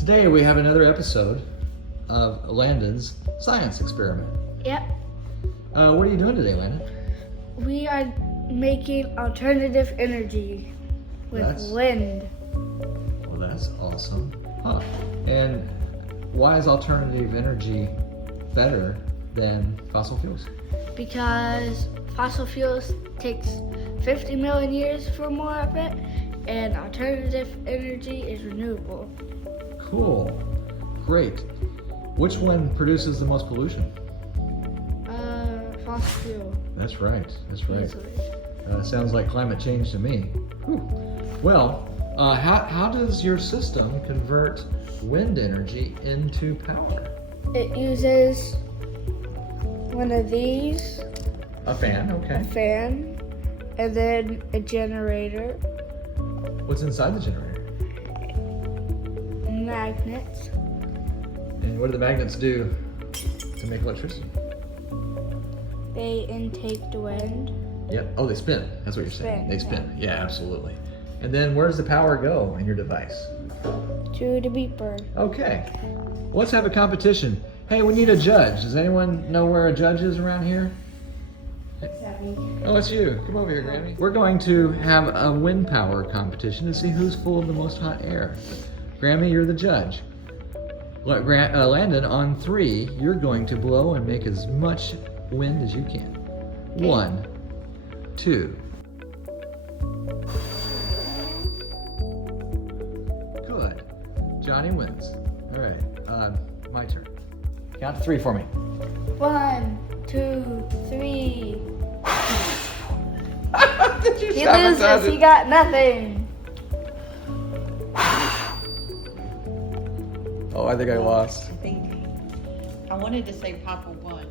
Today we have another episode of Landon's science experiment. Yep. What are you doing today, Landon? We are making alternative energy with wind. Well, that's awesome. Huh. And why is alternative energy better than fossil fuels? Because fossil fuels takes 50 million years for more of it, and alternative energy is renewable. Cool. Great. Which one produces the most pollution? Fossil fuel. That's right. Easily. Sounds like climate change to me. Whew. Well, how does your system convert wind energy into power? It uses one of these, A fan, okay. a fan, and then a generator, What's inside the generator? magnets. And what do the magnets do to make electricity? They intake the wind. Yep. Oh, they spin. That's what you're saying. Spin, They spin. Yeah, absolutely. And then where does the power go in your device? To the beeper. Okay. Let's have a competition. Hey, we need a judge. Does anyone know where a judge is around here? Oh, it's you. Come over here, Grammy. We're going to have a wind power competition to see who's full of the most hot air. Grammy, you're the judge. Landon, on 3, you're going to blow and make as much wind as you can. 1, 2. Good. Johnny wins. All right. My turn. Count to 3 for me. 1, 2, 3. Did you He loses. He got nothing. Oh, I think I lost. I wanted to say Papa won.